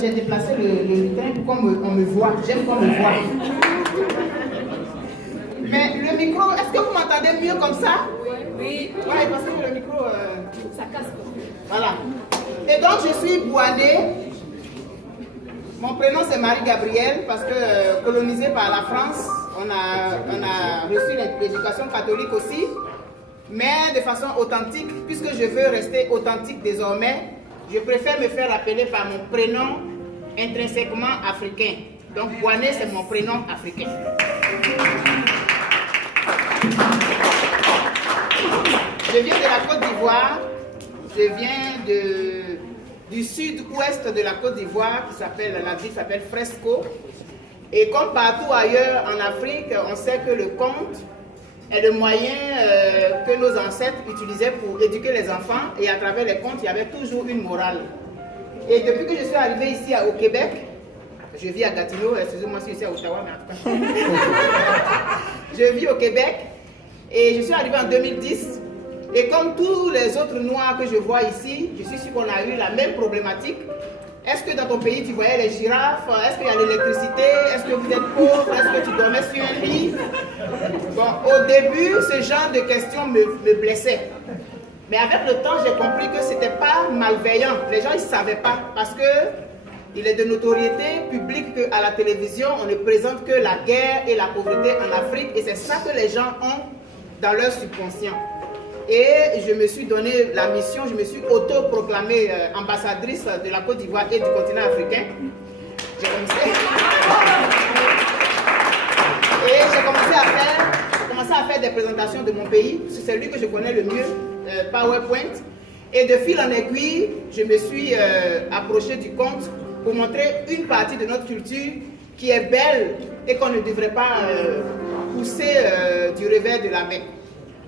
J'ai déplacé le train pour qu'on me voit. J'aime qu'on me voit. Mais le micro, est-ce que vous m'entendez mieux comme ça? Oui. Ouais, parce que le micro, ça casse. Voilà. Et donc, je suis Bouané. Mon prénom, c'est Marie-Gabrielle, parce que colonisé par la France, on a reçu l'éducation catholique aussi, mais de façon authentique, puisque je veux rester authentique désormais, je préfère me faire appeler par mon prénom intrinsèquement africain. Donc, Bouané, c'est mon prénom africain. Je viens de la Côte d'Ivoire, je viens du sud-ouest de la Côte d'Ivoire, la ville s'appelle Fresco. Et comme partout ailleurs en Afrique, on sait que le conte est le moyen que nos ancêtres utilisaient pour éduquer les enfants. Et à travers les contes, il y avait toujours une morale. Et depuis que je suis arrivée ici au Québec, je vis à Gatineau, excusez-moi si je suis à Ottawa, mais après. Je vis au Québec et je suis arrivée en 2010. Et comme tous les autres Noirs que je vois ici, je suis sûre qu'on a eu la même problématique. Est-ce que dans ton pays, tu voyais les girafes? Est-ce qu'il y a l'électricité? Est-ce que vous êtes pauvre? Est-ce que tu dormais sur un lit? Bon, au début, ce genre de questions me blessaient. Mais avec le temps, j'ai compris que ce n'était pas malveillant. Les gens, ils ne savaient pas. Parce qu'il est de notoriété publique qu'à la télévision, on ne présente que la guerre et la pauvreté en Afrique. Et c'est ça que les gens ont dans leur subconscient. Et je me suis donné la mission, je me suis auto-proclamée ambassadrice de la Côte d'Ivoire et du continent africain. J'ai commencé à faire des présentations de mon pays, c'est celui que je connais le mieux, PowerPoint. Et de fil en aiguille, je me suis approchée du conte pour montrer une partie de notre culture qui est belle et qu'on ne devrait pas pousser du revers de la main.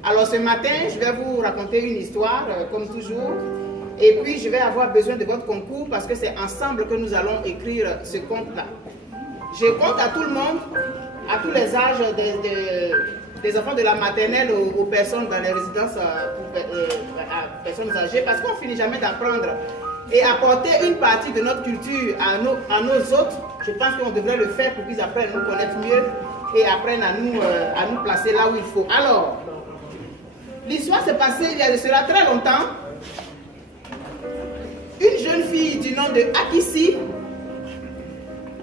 Alors ce matin, je vais vous raconter une histoire, comme toujours, et puis je vais avoir besoin de votre concours parce que c'est ensemble que nous allons écrire ce conte-là. Je compte à tout le monde, à tous les âges, des enfants de la maternelle aux personnes dans les résidences à personnes âgées, parce qu'on ne finit jamais d'apprendre. Et apporter une partie de notre culture à nos autres, je pense qu'on devrait le faire pour qu'ils apprennent à nous connaître mieux et apprennent à nous placer là où il faut. Alors, l'histoire s'est passée il y a de cela très longtemps. Une jeune fille du nom de Akissi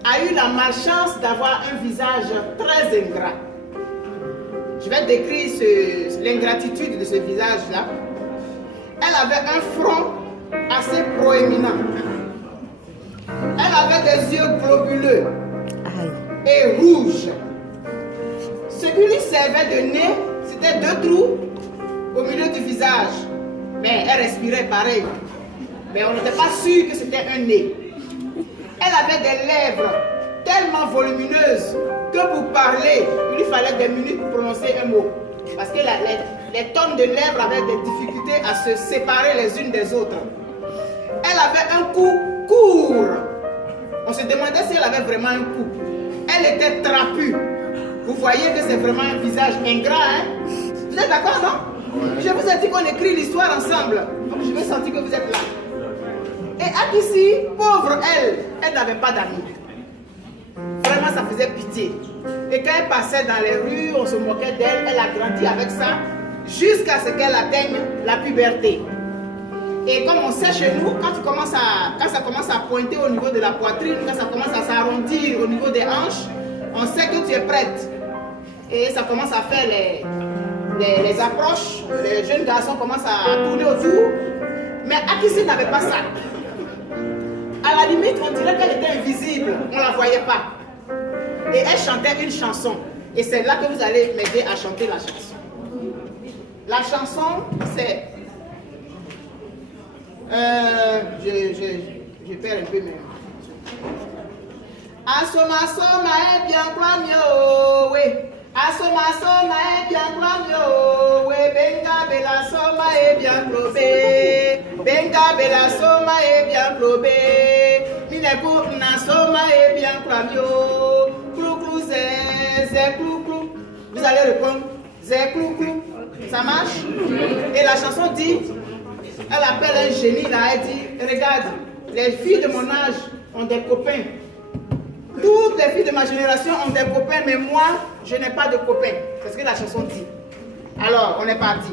a eu la malchance d'avoir un visage très ingrat. Je vais décrire l'ingratitude de ce visage-là. Elle avait un front assez proéminent. Elle avait des yeux globuleux et rouges. Ce qui lui servait de nez, c'était 2 trous au milieu du visage. Mais elle respirait pareil. Mais on n'était pas sûr que c'était un nez. Elle avait des lèvres tellement volumineuses que pour parler, il lui fallait des minutes pour prononcer un mot. Parce que les tonnes de lèvres avaient des difficultés à se séparer les unes des autres. Elle avait un cou court. On se demandait si elle avait vraiment un cou. Elle était trapue. Vous voyez que c'est vraiment un visage ingrat, hein? Vous êtes d'accord, non? Je vous ai dit qu'on écrit l'histoire ensemble. Donc je veux sentir que vous êtes là. Et Akissi, pauvre elle n'avait pas d'amis. Vraiment, ça faisait pitié. Et quand elle passait dans les rues, on se moquait d'elle. Elle a grandi avec ça jusqu'à ce qu'elle atteigne la puberté. Et comme on sait chez nous, quand ça commence à pointer au niveau de la poitrine, quand ça commence à s'arrondir au niveau des hanches, on sait que tu es prête. Et ça commence à faire les approches. Les jeunes garçons commencent à tourner autour. Mais Akissi n'avait pas ça. À la limite, on dirait qu'elle était invisible. On ne la voyait pas. Et elle chantait une chanson. Et c'est là que vous allez m'aider à chanter la chanson. La chanson, c'est... je perds un peu même. Asoma soma est bien clamio, oui. Asoma soma est bien clamio, oui. Benga bella soma est bien clobé. Benga bella soma est bien clobé. Mineku na soma est bien clamio. Clou clou zé clou clou. Vous allez répondre zé clou clou. Ça marche? Et la chanson dit, elle appelle un génie là, elle dit, regarde, les filles de mon âge ont des copains. Toutes les filles de ma génération ont des copains, mais moi, je n'ai pas de copains. C'est ce que la chanson dit. Alors, on est parti.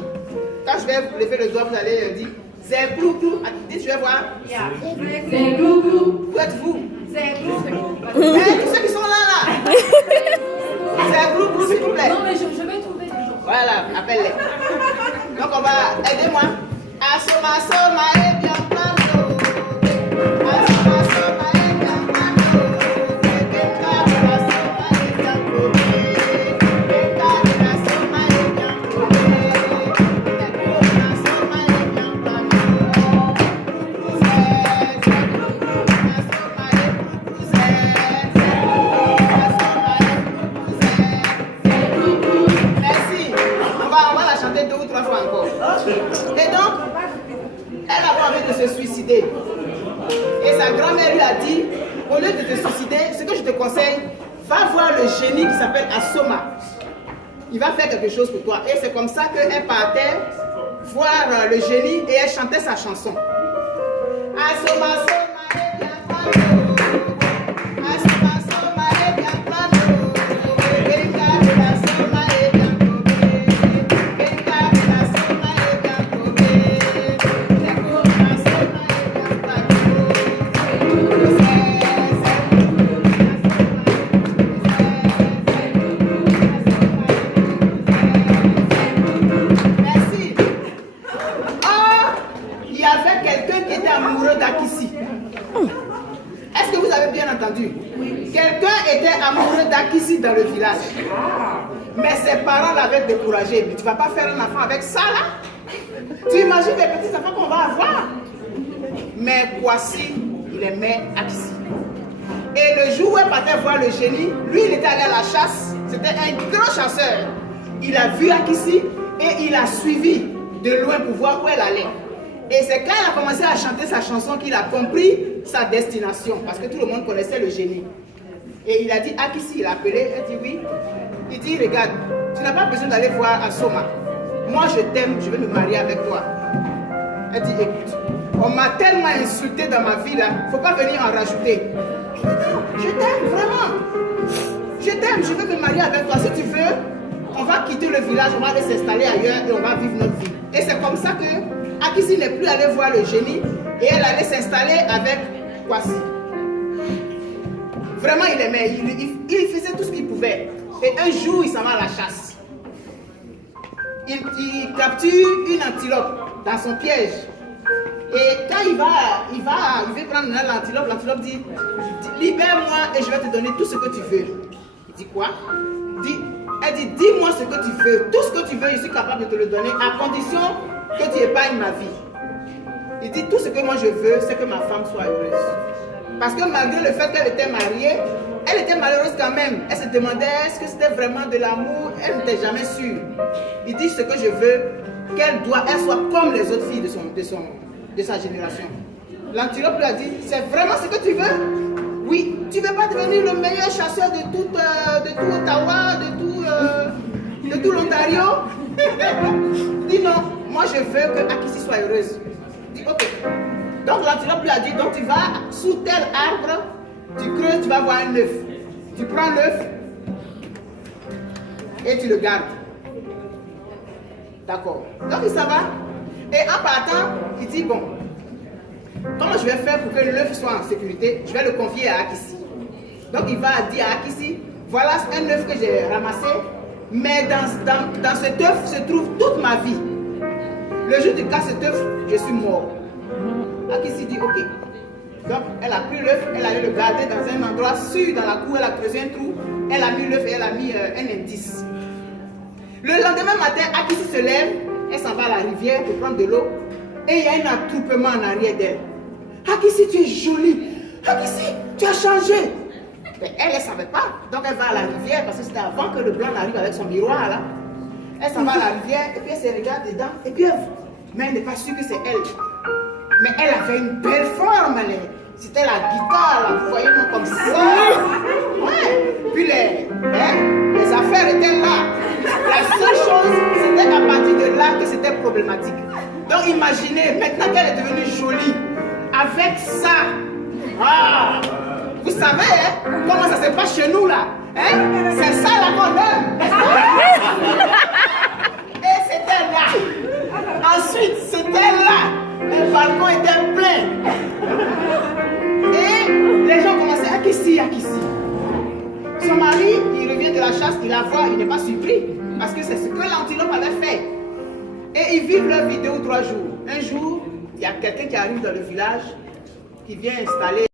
Quand je vais lever le doigt, vous allez dire Zé Glou Glou. Dites, je vais voir. Zé Glou Glou. Où êtes-vous? Zé Glou Glou. Tous ceux qui sont là. Zé Glou Glou, s'il vous plaît. Non, mais je vais trouver des gens. Voilà, appelle-les. Donc, on va. Aidez-moi. Asoma, soma, et bien plano. Asoma, soma, et bien plano. Asoma, soma, et bien plano. Et donc, elle avait envie de se suicider. Et sa grand-mère lui a dit, au lieu de te suicider, ce que je te conseille, va voir le génie qui s'appelle Asoma. Il va faire quelque chose pour toi. Et c'est comme ça qu'elle partait voir le génie et elle chantait sa chanson. Asoma, soma, et bien plano. Asoma, soma, et bien plano. Est-ce que vous avez bien entendu? Quelqu'un était amoureux d'Akissi dans le village. Mais ses parents l'avaient découragé. Mais tu ne vas pas faire un enfant avec ça là? Tu imagines les petits enfants qu'on va avoir? Mais Kwasi, il aimait Akissi. Et le jour où elle partait voir le génie, lui il était allé à la chasse. C'était un grand chasseur. Il a vu Akissi et il a suivi de loin pour voir où elle allait. Et c'est quand elle a commencé à chanter sa chanson qu'il a compris sa destination. Parce que tout le monde connaissait le génie. Et il a dit, Akissi, il a appelé. Elle dit oui. Il dit, regarde, tu n'as pas besoin d'aller voir Asoma. Moi, je t'aime, je veux me marier avec toi. Elle dit, écoute, on m'a tellement insulté dans ma vie là, il ne faut pas venir en rajouter. Je t'aime, vraiment. Je t'aime, je veux me marier avec toi. Si tu veux, on va quitter le village, on va aller s'installer ailleurs et on va vivre notre vie. Et c'est comme ça que Akissi n'est plus allée voir le génie et elle allait s'installer avec Kwasi. Vraiment, il aimait, il faisait tout ce qu'il pouvait. Et un jour, il s'en va à la chasse. Il capture une antilope dans son piège. Et quand il veut prendre l'antilope dit, libère-moi et je vais te donner tout ce que tu veux. Il dit quoi? Elle dit, dis-moi ce que tu veux. Tout ce que tu veux, je suis capable de te le donner à condition que tu épargnes ma vie. Il dit, tout ce que moi je veux, c'est que ma femme soit heureuse. Parce que malgré le fait qu'elle était mariée, elle était malheureuse quand même. Elle se demandait, est-ce que c'était vraiment de l'amour? Elle n'était jamais sûre. Il dit, ce que je veux, elle soit comme les autres filles de sa génération. L'antilope lui a dit, c'est vraiment ce que tu veux? Oui, tu ne veux pas devenir le meilleur chasseur de tout Ottawa, de tout l'Ontario? Dis non, moi je veux que Akissi soit heureuse. Dis ok. Donc l'antilope lui a dit, donc tu vas sous tel arbre, tu creuses, tu vas voir un œuf. Tu prends l'œuf et tu le gardes. D'accord. Donc il s'en va. Et en partant, il dit, bon, comment je vais faire pour que l'œuf soit en sécurité? Je vais le confier à Akissi. Donc il va dire à Akissi, voilà un œuf que j'ai ramassé, mais dans cet œuf se trouve toute ma vie. Le jour du cas cet œuf, je suis mort. Akissi dit ok. Donc elle a pris l'œuf, elle allait le garder dans un endroit sûr dans la cour, elle a creusé un trou, elle a mis l'œuf et elle a mis un indice. Le lendemain matin, Akissi se lève, elle s'en va à la rivière pour prendre de l'eau et il y a un attroupement en arrière d'elle. Akissi, tu es jolie. Akissi, tu as changé. Mais elle ne savait pas. Donc elle va à la rivière parce que c'était avant que le blanc arrive avec son miroir là. Elle s'en va à la rivière et puis elle se regarde dedans et puis mais elle n'est pas sûre que c'est elle. Mais elle avait une belle forme. C'était la guitare là, vous voyez moi comme ça. Ouais. Puis les affaires étaient là. La seule chose, c'était à partir de là que c'était problématique. Donc imaginez, maintenant qu'elle est devenue jolie, avec ça, Ah, vous savez comment ça se passe chez nous là. C'est ça la qu'on aime. Et c'était là. Ensuite, c'était là. Le balcon était plein. Et les gens commençaient à Akissi. Son mari, il revient de la chasse, il la voit, il n'est pas surpris. Parce que c'est ce que l'antilope avait fait. Et ils vivent leur vie 2 ou 3 jours. Un jour, il y a quelqu'un qui arrive dans le village, qui vient installer